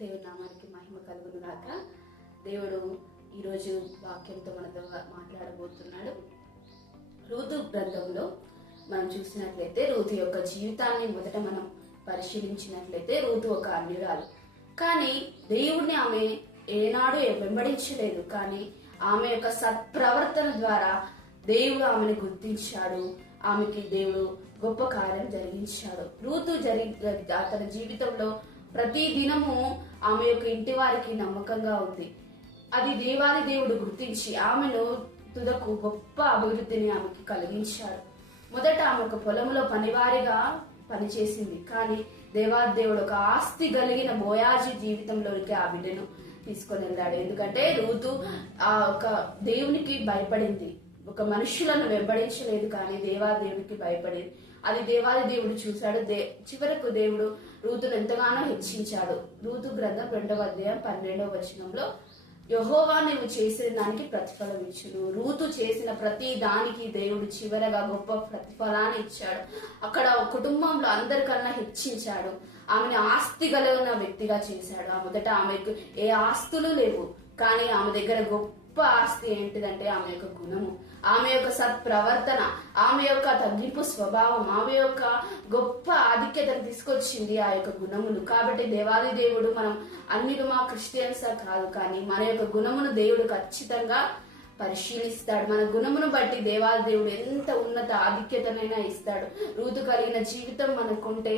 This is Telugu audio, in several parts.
దేవుడి నామానికి మహిమ కలుగును గాక. దేవుడు ఈరోజు వాక్యంతో మనతో మాట్లాడబోతున్నాడు. రూతు గ్రంథంలో మనం చూసినట్లయితే రూతు యొక్క జీవితాన్ని మొదట మనం పరిశీలించినట్లయితే రూతు ఒక అన్యురాలు. కానీ దేవుడిని ఆమె ఏనాడు వెంబడించలేదు. కానీ ఆమె యొక్క సత్ప్రవర్తన ద్వారా దేవుడు ఆమెను గుర్తించాడు. ఆమెకి దేవుడు గొప్ప కార్యం జరిగించాడు. రూతు తన జీవితంలో ప్రతి దినము ఆమె యొక్క ఇంటి వారికి నమ్మకంగా ఉంది. అది దేవాది దేవుడు గుర్తించి ఆమెను తుదకు గొప్ప అభివృద్ధిని ఆమెకి కలిగించాడు. మొదట ఆమె ఒక పొలంలో పనివారిగా పనిచేసింది. కానీ దేవాది దేవుడు ఒక ఆస్తి కలిగిన బోయాజీ జీవితంలోనికి ఆ బిడ్డను తీసుకొని వెళ్ళాడు. ఎందుకంటే రూతు ఒక దేవునికి భయపడింది. ఒక మనుషులను వెంబడించలేదు, కానీ దేవాదేవుడికి భయపడింది. అది దేవాది దేవుడు చూశాడు. చివరకు దేవుడు రూతును ఎంతగానో హెచ్చించాడు. రూతు గ్రంథం 2వ అధ్యాయం 12వ వచనంలో, యెహోవా నీవు చేసిన దానికి ప్రతిఫలం ఇచ్చును. రూతు చేసిన ప్రతి దానికి దేవుడు చివరగా గొప్ప ప్రతిఫలాన్ని ఇచ్చాడు. అక్కడ కుటుంబంలో అందరికన్నా హెచ్చించాడు. ఆమెను ఆస్తి కలిగిన వ్యక్తిగా చేశాడు. మొదట ఆమెకు ఏ ఆస్తులు లేవు, కానీ ఆమె దగ్గర గొప్ప ఆస్తి ఏంటిదంటే ఆమె యొక్క గుణము, ఆమె యొక్క సత్ప్రవర్తన, ఆమె యొక్క తగ్గింపు స్వభావం, ఆమె యొక్క గొప్ప ఆధిక్యతను తీసుకొచ్చింది ఆ యొక్క గుణములు. కాబట్టి దేవాది దేవుడు మనం అన్ని మా క్రిస్టియన్స్ కాదు, కానీ మన యొక్క గుణమును దేవుడు ఖచ్చితంగా పరిశీలిస్తాడు. మన గుణమును బట్టి దేవాది దేవుడు ఎంత ఉన్నత ఆధిక్యతనైనా ఇస్తాడు. రూతు కలిగిన జీవితం మనకుంటే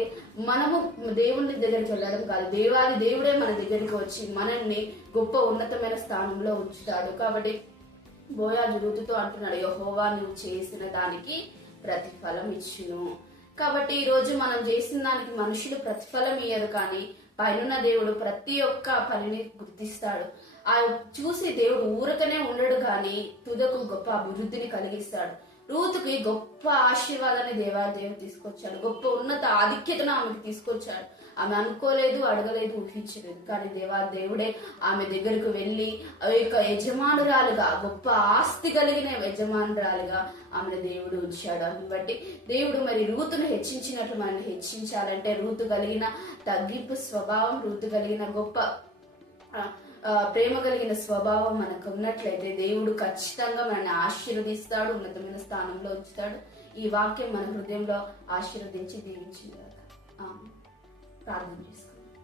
మనము దేవుని దగ్గరికి వెళ్ళడం కాదు, దేవాది దేవుడే మన దగ్గరికి వచ్చి మనల్ని గొప్ప ఉన్నతమైన స్థానంలో ఉంచుతాడు. కాబట్టి బోయాజు రూతుతో అంటున్నాడు, యెహోవా నువ్వు చేసిన దానికి ప్రతిఫలం ఇచ్చును. కాబట్టి ఈ రోజు మనం చేసిన దానికి మనుషులు ప్రతిఫలం ఇయ్యరు, కానీ పైన దేవుడు ప్రతి ఒక్క పనిని గుర్తిస్తాడు. ఆ చూసి దేవుడు ఊరకనే ఉండడు, కానీ తుదకు గొప్ప అభివృద్ధిని కలిగిస్తాడు. రూతుకి గొప్ప ఆశీర్వాదాన్ని దేవాదేవుడు తీసుకొచ్చాడు. గొప్ప ఉన్నత ఆధిక్యతను ఆమెకు తీసుకొచ్చాడు. ఆమె అనుకోలేదు, అడగలేదు, ఊహించలేదు, కానీ దేవాదేవుడే ఆమె దగ్గరకు వెళ్లి ఆ యొక్క యజమానురాలుగా, గొప్ప ఆస్తి కలిగిన యజమానురాలుగా ఆమెను దేవుడు ఉంచాడు. అని బట్టి దేవుడు మరి రూతును హెచ్చించినట్లు మనల్ని హెచ్చించాలంటే రూతు కలిగిన తగ్గింపు స్వభావం, రూతు కలిగిన గొప్ప ప్రేమ కలిగిన స్వభావం మనకు ఉన్నట్లయితే దేవుడు ఖచ్చితంగా మనల్ని ఆశీర్వదిస్తాడు, ఉన్నతమైన స్థానంలో ఉంచుతాడు. ఈ వాక్యం మన హృదయంలో ఆశీర్వదించి దీవించింది. ప్రార్థన చేసుకుందాం.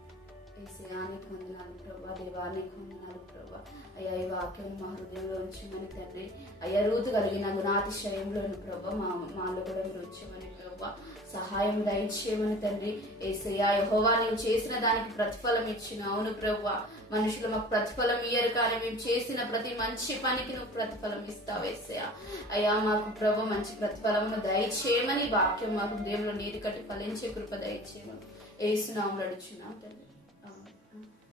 ఏసయానికి వందనాలు ప్రభా, దేవానికి వందనాలు ప్రభా. అయ్యా ఈ వాక్యం మా హృదయంలో ఉంచమని తండ్రి. అయ్యా రూతు కలిగిన గుణాతిశయంలోని ప్రభా మాలో కూడా ఉంచమని ప్రభా, సహాయం దయచేయమని తండ్రి. ఏసయ్యా యెహోవా నీవు చేసిన దానికి ప్రతిఫలం ఇచ్చిన. అవును ప్రభా, మనుషులు మాకు ప్రతిఫలం ఇయ్యరు, కానీ మేము చేసిన ప్రతి మంచి పనికి నువ్వు ప్రతిఫలం ఇస్తావు ఏసయ్యా. అయ్యా మాకు ప్రభా మంచి ప్రతిఫలమును దయచేయమని వాక్యం మా హృదయంలో నీరు కట్టి ఫలించే కృప దయచేయమని యేసు నామములో అడుగుచున్నాం తండ్రి.